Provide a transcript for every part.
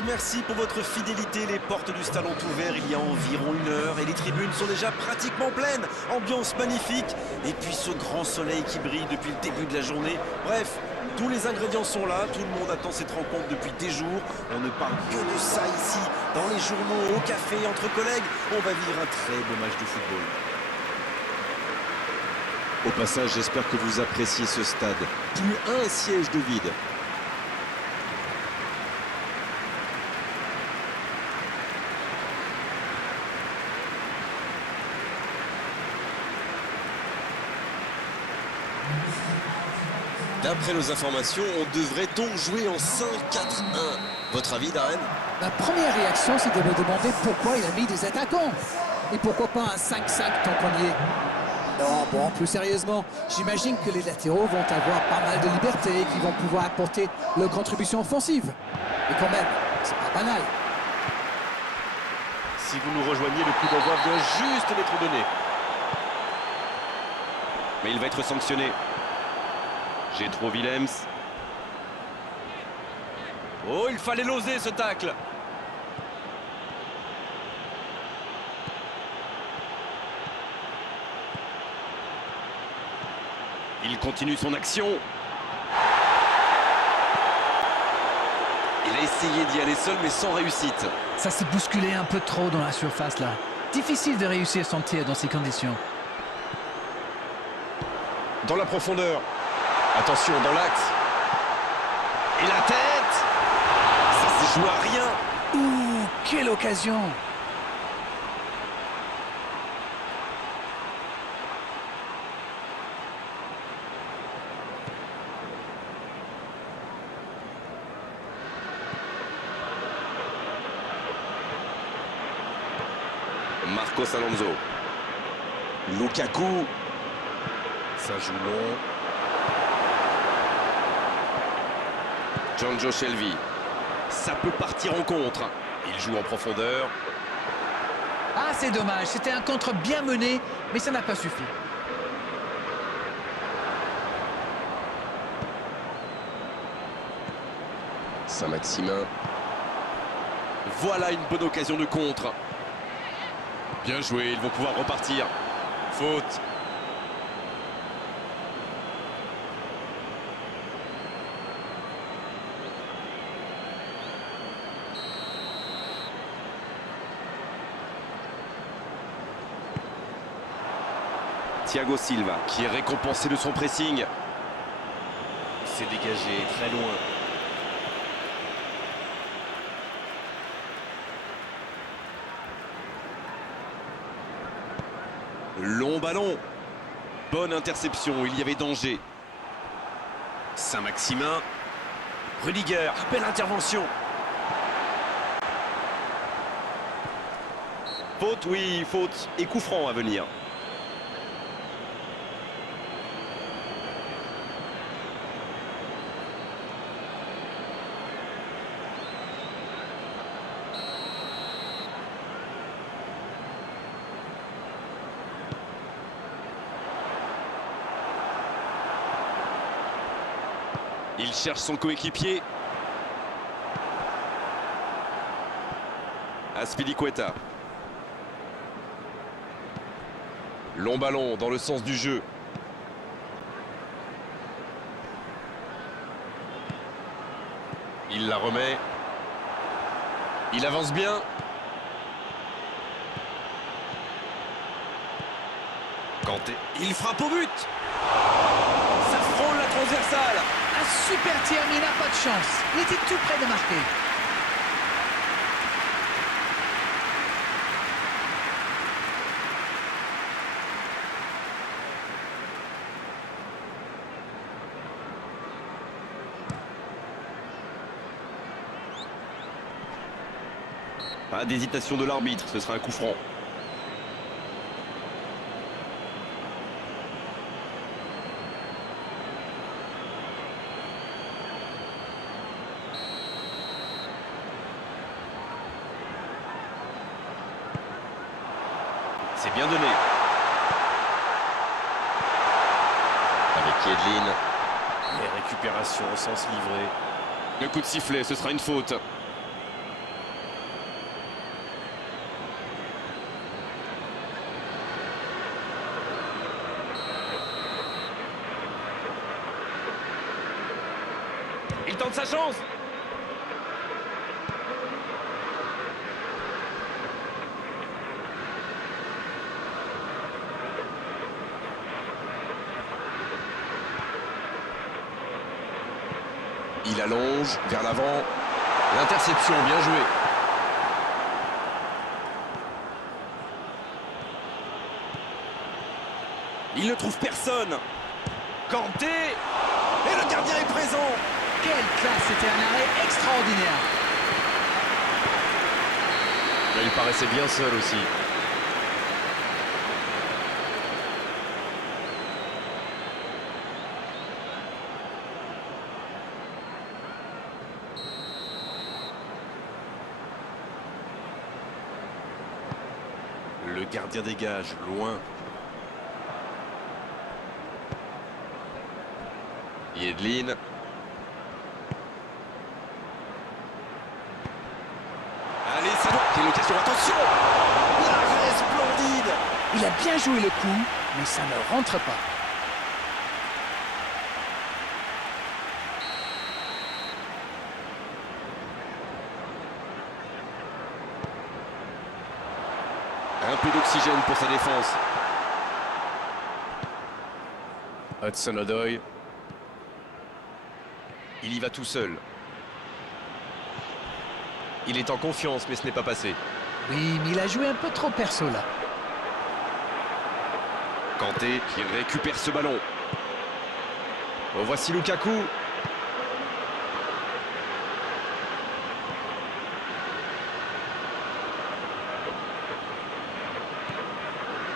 tous, merci pour votre fidélité. Les portes du stade ont ouvert il y a environ 1 heure et les tribunes sont déjà pratiquement pleines. Ambiance magnifique et puis ce grand soleil qui brille depuis le début de la journée. Bref, tous les ingrédients sont là, tout le monde attend cette rencontre depuis des jours. On ne parle que de ça ici, dans les journaux, au café, entre collègues. On va vivre un très beau match de football. Au passage, j'espère que vous appréciez ce stade. Plus un siège de vide. D'après nos informations, on devrait donc jouer en 5-4-1. Votre avis, Darren? Ma première réaction, c'est de me demander pourquoi il a mis des attaquants. Et pourquoi pas un 5-5 tamponier. Non, bon, plus sérieusement, j'imagine que les latéraux vont avoir pas mal de liberté et qu'ils vont pouvoir apporter leur contribution offensive. Et quand même, c'est pas banal. Si vous nous rejoignez, le coup d'envoi vient juste d'être donné. Mais il va être sanctionné. Jetro Willems. Oh, il fallait l'oser ce tacle. Il continue son action. Il a essayé d'y aller seul mais sans réussite. Ça s'est bousculé un peu trop dans la surface là. Difficile de réussir son tir dans ces conditions. Dans la profondeur. Attention, dans l'axe. Et la tête. Ça s'est joué à rien. Ouh, quelle occasion! Marcos Alonso. Lukaku. Ça joue long. Jonjo Shelvey. Ça peut partir en contre. Il joue en profondeur. Ah, c'est dommage, c'était un contre bien mené, mais ça n'a pas suffi. Saint-Maximin. Voilà une bonne occasion de contre. Bien joué, ils vont pouvoir repartir. Faute. Thiago Silva qui est récompensé de son pressing. Il s'est dégagé très loin. Long ballon. Bonne interception, il y avait danger. Saint-Maximin. Rudiger, belle intervention. Faute, oui, faute. Et coup franc à venir. Il cherche son coéquipier. Azpilicueta. Long ballon dans le sens du jeu. Il la remet. Il avance bien. Kanté. Il frappe au but. Ça frôle la transversale. Un super tir, mais il n'a pas de chance. Il était tout près de marquer. Pas d'hésitation de l'arbitre, ce sera un coup franc. C'est bien donné. Avec Yedlin. Les récupérations au sens livré. Le coup de sifflet, ce sera une faute. tente sa chance. Il allonge vers l'avant. L'interception, bien joué. Il ne trouve personne. Kanté. Et le gardien est présent. Quelle classe, c'était un arrêt extraordinaire. Là, il paraissait bien seul aussi. Le gardien dégage, loin. Yedlin. Allez, ça doit... Quelle occasion, attention. L'arrêt splendide. Il a bien joué le coup, mais ça ne rentre pas. Un peu d'oxygène pour sa défense. Hudson-Odoi. Il y va tout seul. Il est en confiance, mais ce n'est pas passé. Oui, mais il a joué un peu trop perso là. Kanté qui récupère ce ballon. Oh, voici Lukaku.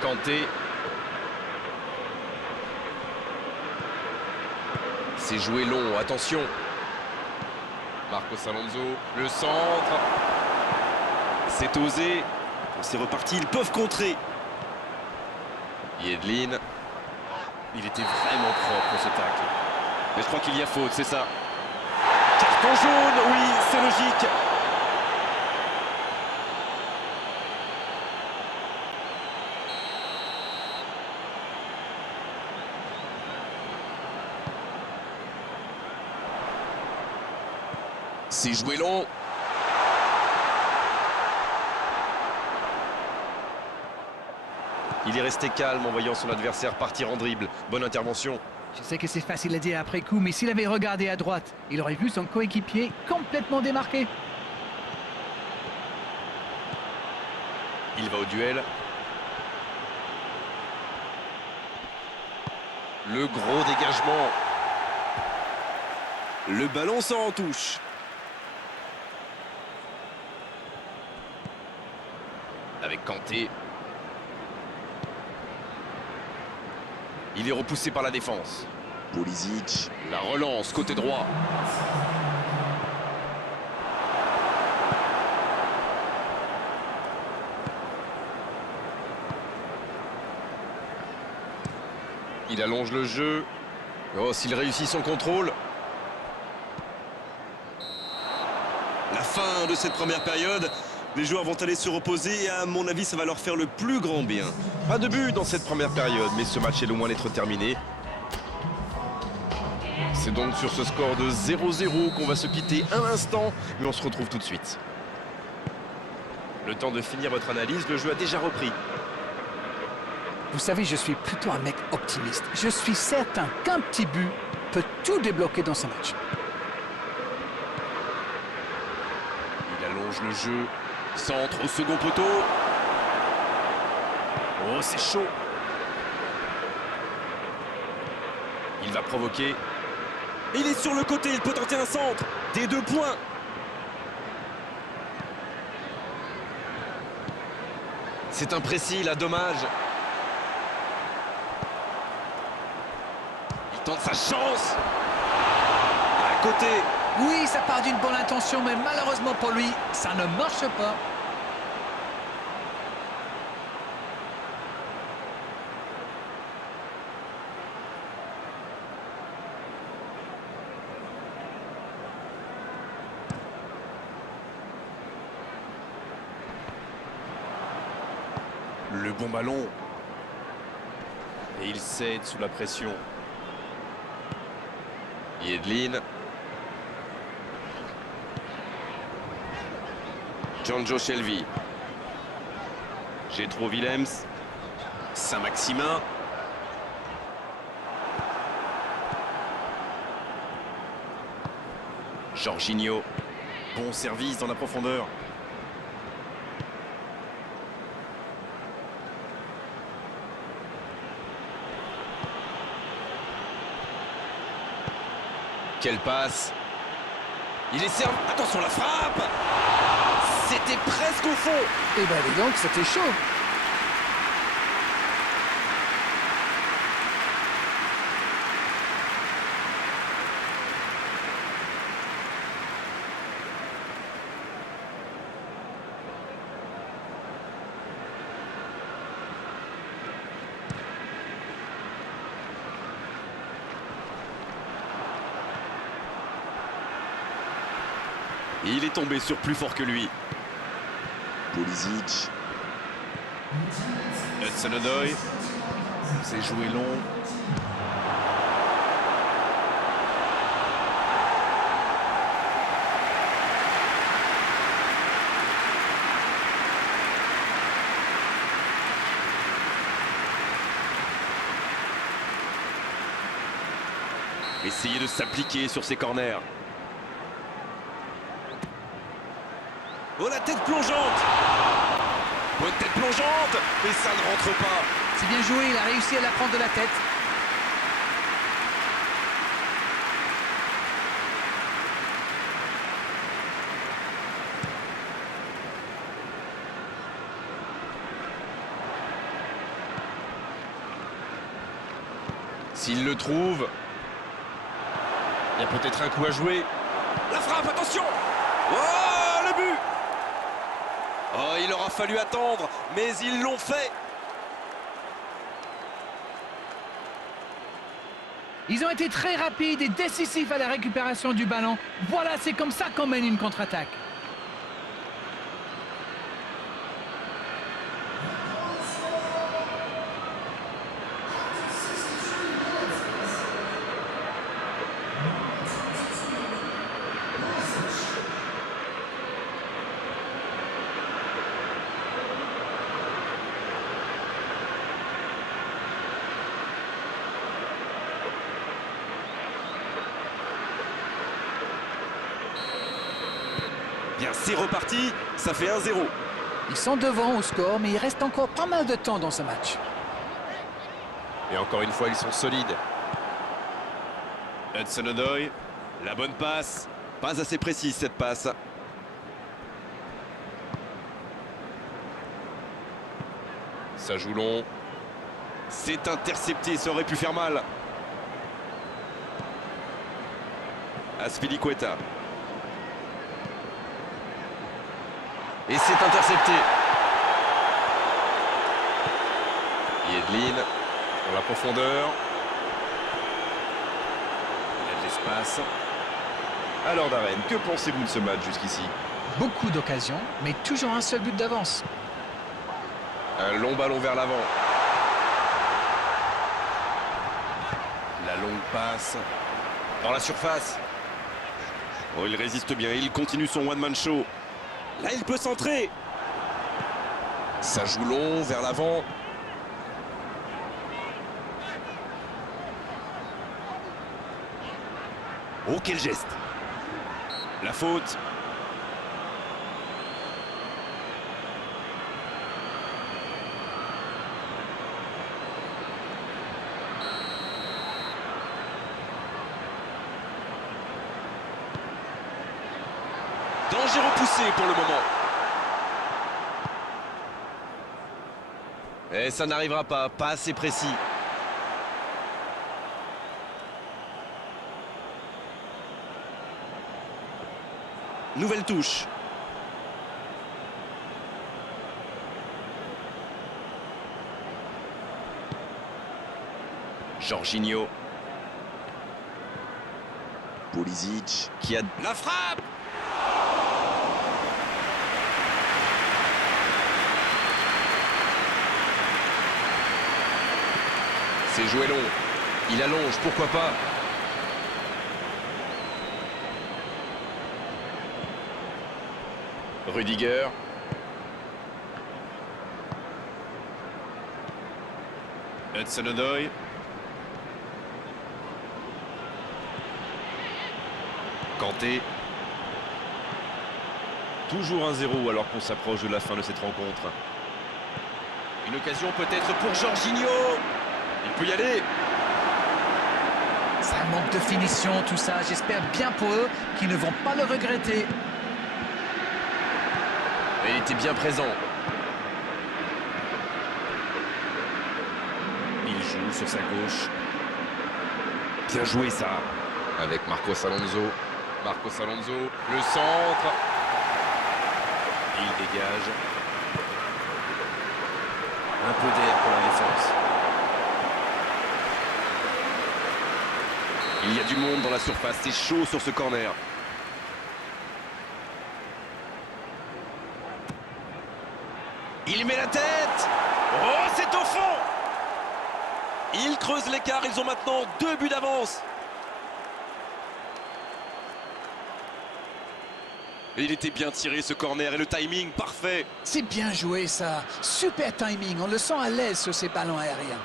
Kanté. C'est joué long, attention. Marcos Alonso, le centre. C'est osé. C'est reparti, ils peuvent contrer. Yedlin. Il était vraiment propre ce tacle. Mais je crois qu'il y a faute, c'est ça. Carton jaune, oui, c'est logique. C'est joué long. Il est resté calme en voyant son adversaire partir en dribble. Bonne intervention. Je sais que c'est facile à dire après coup, mais s'il avait regardé à droite, il aurait vu son coéquipier complètement démarqué. Il va au duel. Le gros dégagement. Le ballon sort en touche. Avec Kanté. Il est repoussé par la défense. Pulisic. La relance, côté droit. Il allonge le jeu. Oh, s'il réussit son contrôle. La fin de cette première période. Les joueurs vont aller se reposer et à mon avis, ça va leur faire le plus grand bien. Pas de but dans cette première période, mais ce match est loin d'être terminé. C'est donc sur ce score de 0-0 qu'on va se quitter un instant, mais on se retrouve tout de suite. Le temps de finir votre analyse, le jeu a déjà repris. Vous savez, je suis plutôt un mec optimiste. Je suis certain qu'un petit but peut tout débloquer dans ce match. Il allonge le jeu. Centre au second poteau. Oh, c'est chaud. Il va provoquer. Il est sur le côté, il peut tenter un centre. Des 2 points. C'est imprécis, là, dommage. Il tente sa chance. À côté. Oui, ça part d'une bonne intention, mais malheureusement pour lui, ça ne marche pas. Le bon ballon. Et il cède sous la pression. Yedlin. Jonjo Shelvey. Jetro Willems. Saint-Maximin. Jorginho. Bon service dans la profondeur. Quelle passe. Il est servi. Attention la frappe. C'était presque au fond. Et ben dis donc, c'était chaud. Il est tombé sur plus fort que lui. Pulisic. Hudson-Odoi. C'est joué long. Essayer de s'appliquer sur ses corners. Oh la tête plongeante. Bonne tête plongeante. Mais ça ne rentre pas. C'est bien joué, il a réussi à la prendre de la tête. S'il le trouve, il y a peut-être un coup à jouer. La frappe, attention. Oh, le but. Oh, il aura fallu attendre, mais ils l'ont fait. Ils ont été très rapides et décisifs à la récupération du ballon. Voilà, c'est comme ça qu'on mène une contre-attaque. Bien, c'est reparti, ça fait 1-0. Ils sont devant au score, mais il reste encore pas mal de temps dans ce match. Et encore une fois, ils sont solides. Hudson-Odoi, la bonne passe. Pas assez précise cette passe. Ça joue long. C'est intercepté, ça aurait pu faire mal. Azpilicueta. Et c'est intercepté. Yedlin dans la profondeur. Il y a de l'espace. Alors Darren, que pensez-vous de ce match jusqu'ici? Beaucoup d'occasions, mais toujours un seul but d'avance. Un long ballon vers l'avant. La longue passe. Dans la surface. Oh, il résiste bien, il continue son one-man show. Là, il peut centrer. Ça joue long vers l'avant. Oh, quel geste. La faute. Danger repoussé pour le moment. Et ça n'arrivera pas assez précis. Nouvelle touche. Jorginho. Pulisic qui a... La frappe. C'est joué long. Il allonge, pourquoi pas. Rudiger. Hudson-Odoi. Kanté. Toujours 1-0 alors qu'on s'approche de la fin de cette rencontre. Une occasion peut-être pour Jorginho. Il peut y aller. Ça manque de finition, tout ça. J'espère bien pour eux qu'ils ne vont pas le regretter. Et il était bien présent. Il joue sur sa gauche. Bien joué ça. Avec Marcos Alonso. Marcos Alonso. Le centre. Il dégage. Un peu d'air pour la défense. Il y a du monde dans la surface. C'est chaud sur ce corner. Il met la tête. Oh, c'est au fond. Ils creusent l'écart, ils ont maintenant 2 buts d'avance. Et il était bien tiré ce corner et le timing parfait. C'est bien joué ça. Super timing. On le sent à l'aise sur ces ballons aériens.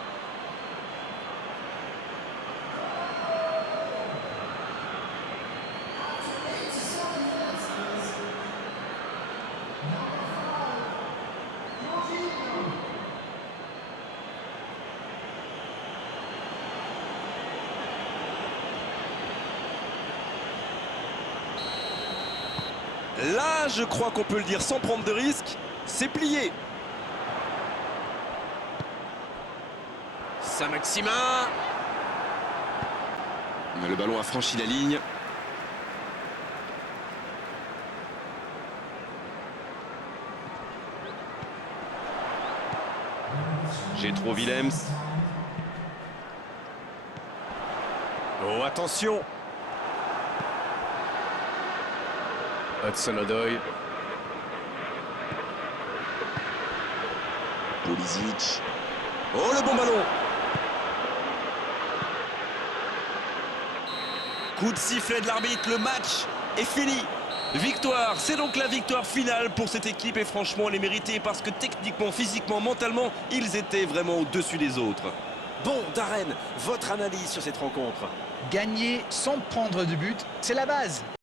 Là, je crois qu'on peut le dire sans prendre de risque, c'est plié. Saint-Maximin. Mais le ballon a franchi la ligne. Jetro Willems. Oh, attention. Hudson-Odoi. Pulisic. Oh, le bon ballon. Coup de sifflet de l'arbitre, le match est fini. Victoire, c'est donc la victoire finale pour cette équipe et franchement elle est méritée parce que techniquement, physiquement, mentalement, ils étaient vraiment au-dessus des autres. Bon, Darren, votre analyse sur cette rencontre? Gagner sans prendre de but, c'est la base.